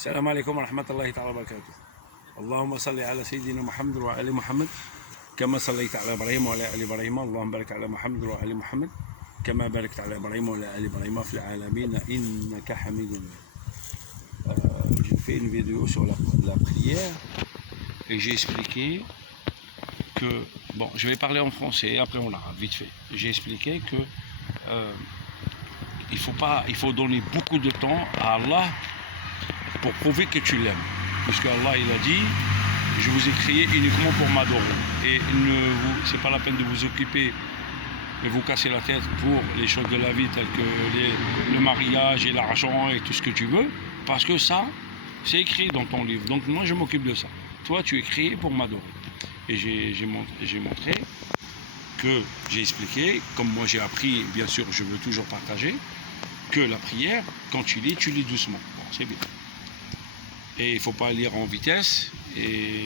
السلام عليكم ورحمة الله تعالى وبركاته. اللهم صل على سيدنا محمد وعلى آل محمد كما صليت على إبراهيم وعلى آل إبراهيم. اللهم بارك على محمد وعلى آل محمد كما باركت على إبراهيم وعلى آل إبراهيم في العالمين إنك حميد مجيد. J'ai fait une vidéo sur la prière et j'ai expliqué que, bon, je vais parler en français, après on arabe, vite fait. J'ai expliqué que il faut donner beaucoup de temps à Allah pour prouver que tu l'aimes. Puisque Allah il a dit, je vous ai créé uniquement pour m'adorer. Et c'est pas la peine de vous occuper et vous casser la tête pour les choses de la vie telles que le mariage et l'argent et tout ce que tu veux, parce que ça, c'est écrit dans ton livre. Donc moi je m'occupe de ça. Toi tu es créé pour m'adorer. Et j'ai montré que j'ai expliqué, comme moi j'ai appris, bien sûr je veux toujours partager, que la prière, quand tu lis doucement. Bon, c'est bien. Et il ne faut pas lire en vitesse, et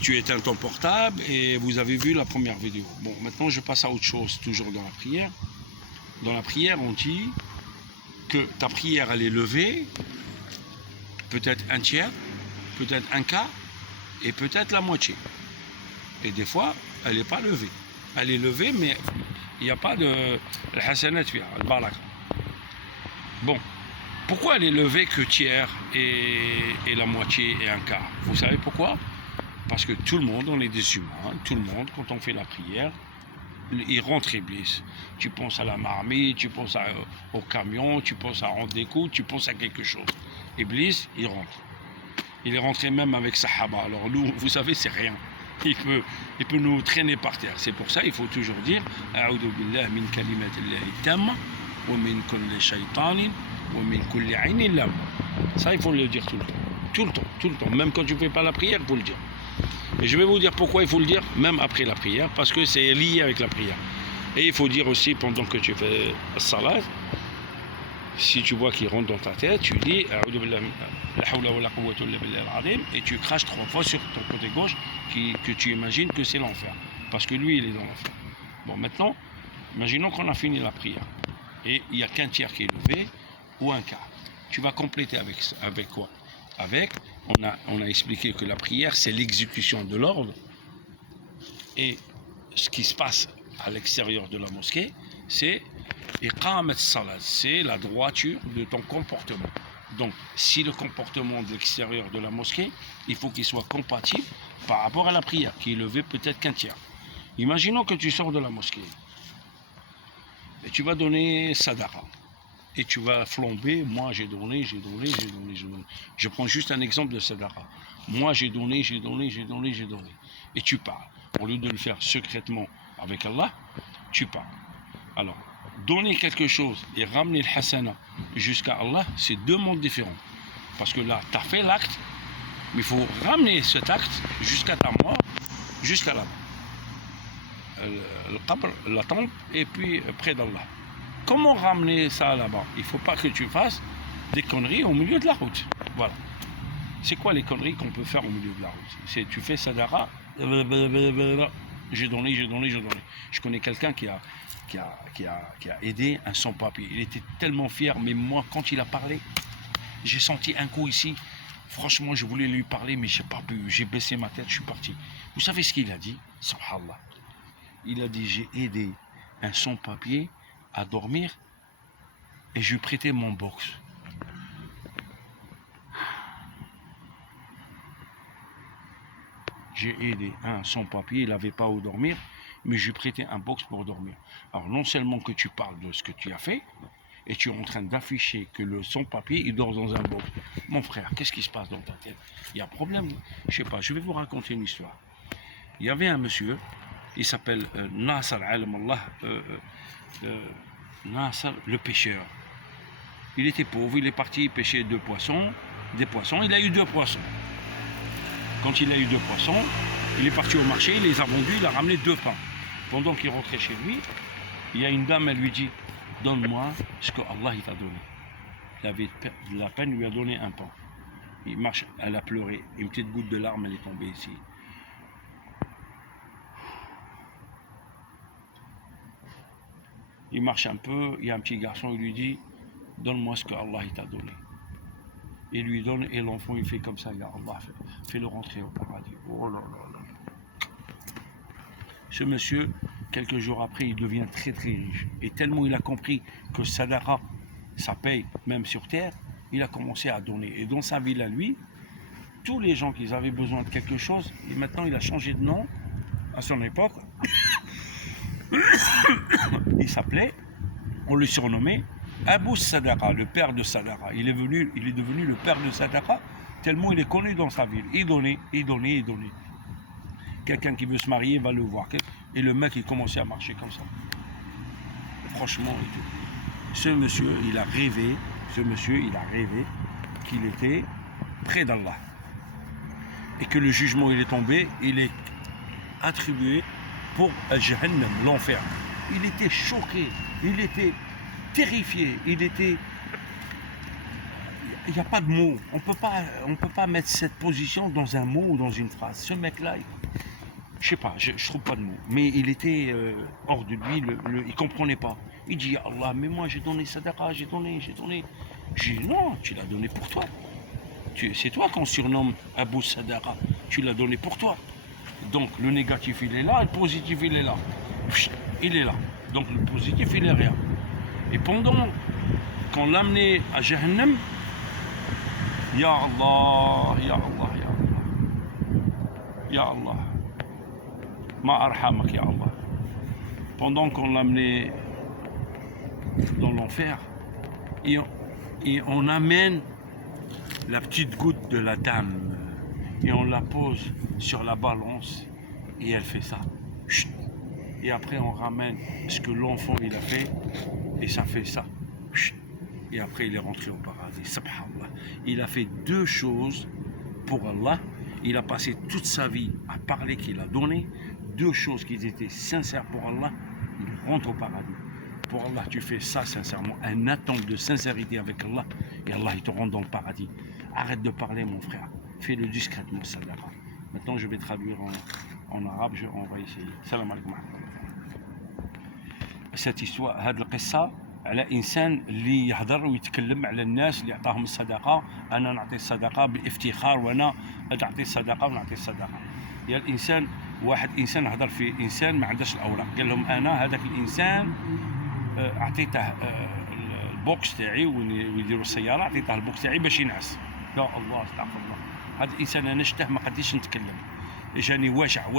tu éteins ton portable, et vous avez vu la première vidéo. Bon, maintenant je passe à autre chose, toujours dans la prière. Dans la prière, on dit que ta prière, elle est levée, peut-être un tiers, peut-être un quart, et peut-être la moitié. Et des fois, elle n'est pas levée. Elle est levée, mais il n'y a pas de hasanat fiha, al-baraka. Bon. Pourquoi elle est levée que tiers et la moitié et un quart? Vous savez pourquoi? Parce que tout le monde, on est des humains, tout le monde, quand on fait la prière, il rentre Iblis. Tu penses à la marmite, tu penses au camion, tu penses à rendre des coups, tu penses à quelque chose. Iblis, il rentre. Il est rentré même avec Sahaba. Alors nous, vous savez, c'est rien. Il peut nous traîner par terre. C'est pour ça qu'il faut toujours dire A'udhu billah min kalimatillahi tamma wa min kulli shaytanin. Ça, il faut le dire tout le temps. Même quand tu ne fais pas la prière, il faut le dire. Et je vais vous dire pourquoi il faut le dire, même après la prière, parce que c'est lié avec la prière. Et il faut dire aussi, pendant que tu fais la salat, si tu vois qu'il rentre dans ta tête, tu dis et tu craches 3 fois sur ton côté gauche, que tu imagines que c'est l'enfer. Parce que lui, il est dans l'enfer. Bon, maintenant, imaginons qu'on a fini la prière. Et il n'y a qu'un tiers qui est levé, ou un quart. Tu vas compléter avec quoi? On a expliqué que la prière, c'est l'exécution de l'ordre. Et ce qui se passe à l'extérieur de la mosquée, c'est iqamat salat, c'est la droiture de ton comportement. Donc, si le comportement de l'extérieur de la mosquée, il faut qu'il soit compatible par rapport à la prière, qui est levée peut-être qu'un tiers. Imaginons que tu sors de la mosquée et tu vas donner sadaqa. Et tu vas flamber, moi j'ai donné. Je prends juste un exemple de sadaqa. Moi j'ai donné. Et tu parles. Au lieu de le faire secrètement avec Allah, tu parles. Alors, donner quelque chose et ramener le hasana jusqu'à Allah, c'est deux mondes différents. Parce que là, tu as fait l'acte, mais il faut ramener cet acte jusqu'à ta mort, jusqu'à là. Le qabr, la tombe, et puis près d'Allah. Comment ramener ça là-bas? Il ne faut pas que tu fasses des conneries au milieu de la route. Voilà. C'est quoi les conneries qu'on peut faire au milieu de la route? C'est tu fais sadara, j'ai donné. Je connais quelqu'un qui a aidé un sans-papier. Il était tellement fier, mais moi, quand il a parlé, j'ai senti un coup ici. Franchement, je voulais lui parler, mais je n'ai pas pu. J'ai baissé ma tête, je suis parti. Vous savez ce qu'il a dit? Subhanallah. Il a dit, j'ai aidé un sans-papier à dormir et je lui prêtais mon box. J'ai aidé un sans-papier, il n'avait pas où dormir, mais je lui prêtais un box pour dormir. Alors non seulement que tu parles de ce que tu as fait, et tu es en train d'afficher que le sans-papier, il dort dans un box. Mon frère, qu'est-ce qui se passe dans ta tête? Il y a un problème? Je sais pas, je vais vous raconter une histoire. Il y avait un monsieur, il s'appelle Nasser Alamallah, Nasser le pêcheur. Il était pauvre, il est parti pêcher des poissons, il a eu 2 poissons. Quand il a eu 2 poissons, il est parti au marché, il les a vendus, il a ramené 2 pains. Pendant qu'il rentrait chez lui, il y a une dame, elle lui dit, donne-moi ce que Allah t'a donné. Il avait de la peine, lui a donné un pain. Il marche, elle a pleuré, une petite goutte de larmes, elle est tombée ici. Il marche un peu, il y a un petit garçon, il lui dit, donne-moi ce que Allah t'a donné. il lui donne et l'enfant il fait comme ça, ya Allah, fais-le rentrer au paradis. Oh là là là. Ce monsieur, quelques jours après, il devient très très riche. Et tellement il a compris que sadaqa, ça paye même sur terre, il a commencé à donner. Et dans sa ville à lui, tous les gens qui avaient besoin de quelque chose, et maintenant il a changé de nom à son époque. Il s'appelait, on le surnommait Abu Sadaqa, le père de Sadaqa. Il est devenu le père de Sadaqa, tellement il est connu dans sa ville. Il donnait, il donnait, il donnait. Quelqu'un qui veut se marier va le voir. Et le mec, il commençait à marcher comme ça. Franchement, et tout. Ce monsieur, il a rêvé qu'il était près d'Allah. Et que le jugement, il est tombé, il est attribué pour Jahannam, l'enfer. Il était choqué, il était terrifié, il était... Il n'y a pas de mots. On peut pas mettre cette position dans un mot ou dans une phrase. Ce mec-là, je sais pas, je trouve pas de mots. Mais il était hors de lui, il comprenait pas. Il dit, ya Allah, mais moi j'ai donné sadaqa, j'ai donné. J'ai dit, non, tu l'as donné pour toi. C'est toi qu'on surnomme Abu Sadaqa. Tu l'as donné pour toi. Donc le négatif il est là, le positif il est là. Il est là. Donc le positif il est rien. Et pendant qu'on l'amenait à Jahannam, ya Allah, ya Allah, ya Allah, ya Allah, ma arhamak ya Allah. Pendant qu'on l'amenait dans l'enfer, et on amène la petite goutte de la dame et on la pose sur la balance et elle fait ça. Chut. Et après on ramène ce que l'enfant il a fait et ça fait ça. Chut. Et après il est rentré au paradis. Subhanallah. Il a fait deux choses pour Allah. Il a passé toute sa vie à parler qu'il a donné. Deux choses qui étaient sincères pour Allah. Il rentre au paradis. Pour Allah, tu fais ça sincèrement, un attente de sincérité avec Allah, et Allah il te rend dans le paradis. Arrête de parler mon frère, fais-le discrètement, sadaqa. Maintenant je vais traduire en arabe, on va essayer. Salam alaikum. Cette histoire, هذه القصة على إنسان اللي يهضر ويتكلم على الناس اللي أعطاهم الصدقة، أنا نعطي الصدقة بافتخار وأنا أعطي الصدقة ونعطي الصدقة. يا الإنسان واحد إنسان هضر في إنسان ما عندهش الأوراق، قال لهم أنا هذاك الإنسان اعطيته البوكس تاعي ويديروا السياره، اعطيته البوكس تاعي باش ينعس. يا الله استغفر الله. هذا الانسان انا شته ما قديتش نتكلم، جاني وجع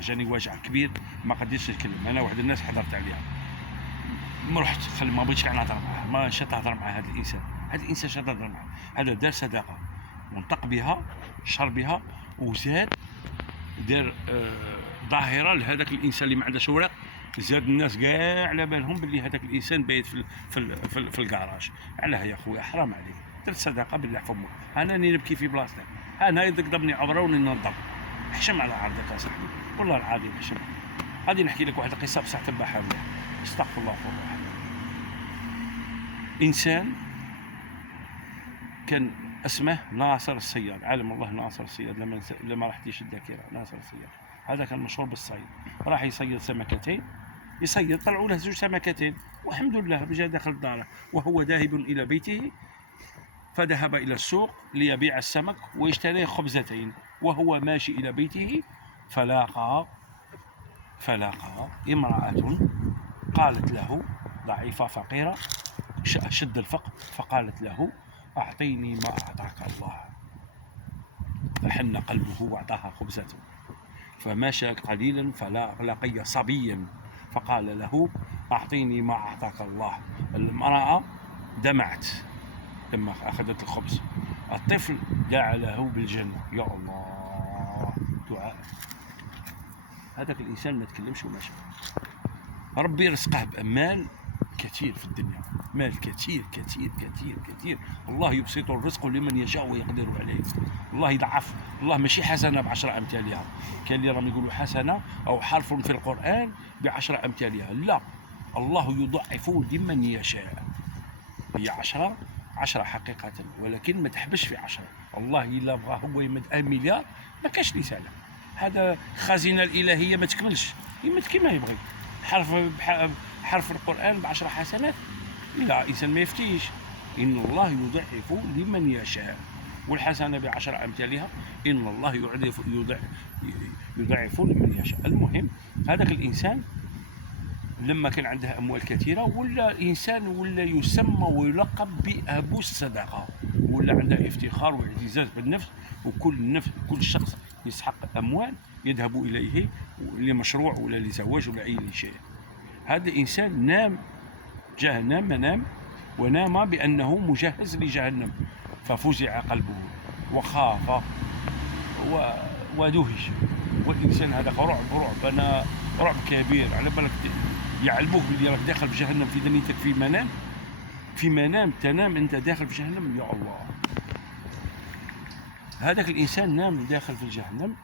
جاني وجع كبير ما قديتش نتكلم. انا واحد الناس حضرت عليها ما رحت ما بغيتش نهضر معاه، ما شات نهضر مع هذا الانسان. هذا الانسان شات نهضر معاه، هذا دار صدقه ونطق بها شر بها وزاد دار ظاهره لهذاك الانسان اللي ما عندهش اوراق. زاد الناس كاع على بالهم باللي هذاك الانسان بايت في الكراج. علاه يا خويا حرام عليك، درت صدقه بالله فمك، انا راني نبكي في بلاصتك، انا يدك ضربني عبره وننظم. حشم على عرضك يا صاحبي، والله العظيم حشم. غادي نحكي لك واحد القصه بصح تبعها ولا استغفر الله في الروح. انسان كان اسمه ناصر الصياد، عالم الله ناصر الصياد، لما راحتيش الذاكره. ناصر الصياد هذا كان مشهور بالصيد، راح يصيد سمكتين، يصيد طلعوا له زوج سمكتين والحمد لله جاء داخل داره وهو ذاهب الى بيته. فذهب الى السوق ليبيع السمك ويشتري خبزتين، وهو ماشي الى بيته فلاقى امرأة قالت له ضعيفة فقيرة شد الفقر، فقالت له أعطيني ما أعطاك الله، فحن قلبه وأعطاها خبزته. فمشى قليلا فلقي صبيا فقال له أعطيني ما أعطاك الله. المرأة دمعت لما أخذت الخبز. الطفل دعا له بالجنة. يا الله دعاء. هذاك الإنسان ما تكلمش ومشى. ربي رزقه بمال كثير في الدنيا، مال كثير كثير كثير كثير. الله يبسط الرزق لمن يشاء ويقدر عليه. الله يضعف. الله ماشي حسنة ب10 أمثالها. كان اللي راهم يقولوا حسنة أو حرف في القرآن ب10 أمثالها، لا، الله يضعف لمن يشاء. هي 10 حقيقة، ولكن ما تحبش في 10. الله إلا بغى هو يمد 1 مليار ما كاش اللي سالة. هذا خزينة الإلهية ما تكملش، يمد كيما يبغي. حرف القرآن ب10 حسنات، لا إنسان ما يفتيش. إن الله يضعف لمن يشاء، والحسنة ب10 أمثالها، إن الله يضعف لمن يشاء. المهم هذاك الإنسان لما كان عنده أموال كثيرة ولا إنسان ولا يسمى ويلقب بأبو الصدقة، ولا عنده افتخار واعتزاز بالنفس، كل شخص يسحق أموال يذهب إليه لمشروع ولا لزواج ولا أي شيء. هذا الإنسان نام ونام بأنه مجهز لجهنم، ففزع قلبه وخاف ودهش. والإنسان هذا رعب، أنا رعب كبير. على بالك يعلموك بلي راك داخل في جهنم في دنيتك في منام تنام أنت داخل في جهنم. يا الله، هذاك الإنسان نام داخل في جهنم،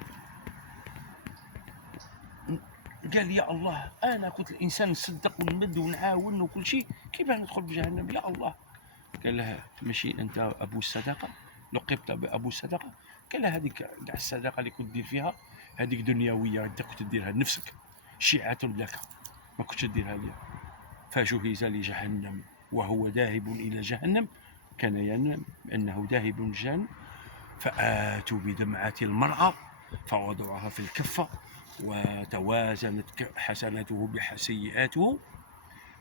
قال يا الله أنا كنت الإنسان نصدق ونمد ونعاون وكل شيء، كيف ندخل في جهنم يا الله؟ قال لها ماشي أنت أبو الصدقة، لقبت بأبو الصدقة؟ قال لها هذيك كاع الصدقة اللي كنت دير فيها هذيك دنيوية، أنت كنت ديرها لنفسك، شيعة لك، ما كنتش ديرها لي. فجهز لجهنم وهو ذاهب إلى جهنم، كان ينام أنه ذاهب لجهنم. فآتوا بدمعة المرأة فوضعها في الكفة وتوازنت حسناته بسيئاته،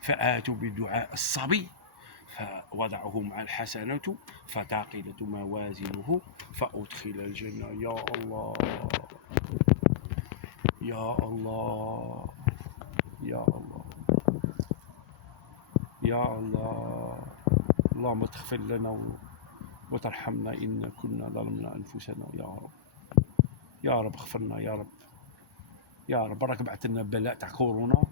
فآتوا بدعاء الصبي فوضعه مع الحسنات فتعقلت موازنه فأدخل الجنة. يا الله يا الله يا الله يا الله، اللهم تغفر لنا وترحمنا إن كنا ظلمنا أنفسنا. يا رب يا رب اغفرنا يا رب يا رب. راك بعث لنا بلاء تاع كورونا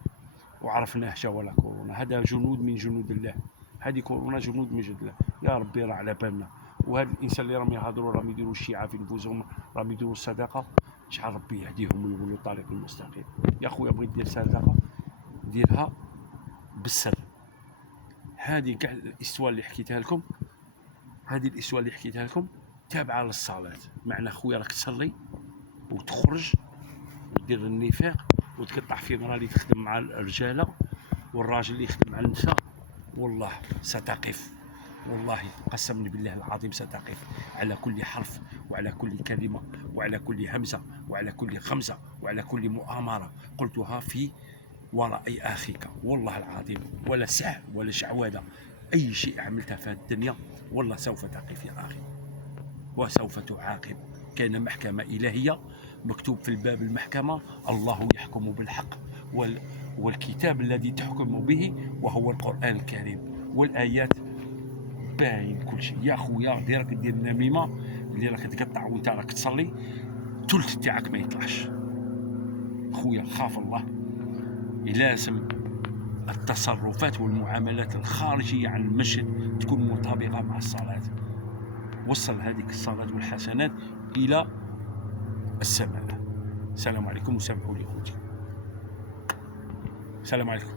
وعرفناه ولا كورونا، هذا جنود من جنود الله، هذه كورونا جنود من جنود الله. يا ربي راه على بالنا. وهذا الانسان اللي راهم يهضروا راهم يديروا الشيعه في نفوسهم، راهم يديروا الصدقه، شحال ربي يهديهم ويقولوا الطريق المستقيم. يا خويا بغيت دير صدقه ديرها بالسر. هذه كاع الاستوى اللي حكيتها لكم، هذه الاستوى اللي حكيتها لكم تابعه للصلاه. معنى خويا راك تصلي وتخرج ودير النفاق وتقطع في مرة اللي تخدم مع الرجاله والراجل اللي يخدم مع النساء، والله ستقف، والله قسمني بالله العظيم ستقف على كل حرف وعلى كل كلمة وعلى كل همزة وعلى كل خمسة وعلى كل مؤامرة قلتها في وراء أخيك، والله العظيم، ولا سحر ولا شعوذة، أي شيء عملتها في الدنيا والله سوف تقف يا أخي وسوف تعاقب. كان محكمة إلهية مكتوب في الباب المحكمة الله يحكم بالحق، والكتاب الذي تحكم به وهو القرآن الكريم، والآيات باين كل شيء. يا خويا ديرك دير النميمة اللي راك تقطع وانت راك تصلي الثلث تاعك ما يطلعش. خويا خاف الله، لازم التصرفات والمعاملات الخارجية عن المسجد تكون مطابقة مع الصلاة. وصل هذيك الصلاة والحسنات إلى السماء. السلام عليكم وسامحوا لي خوتي. السلام عليكم.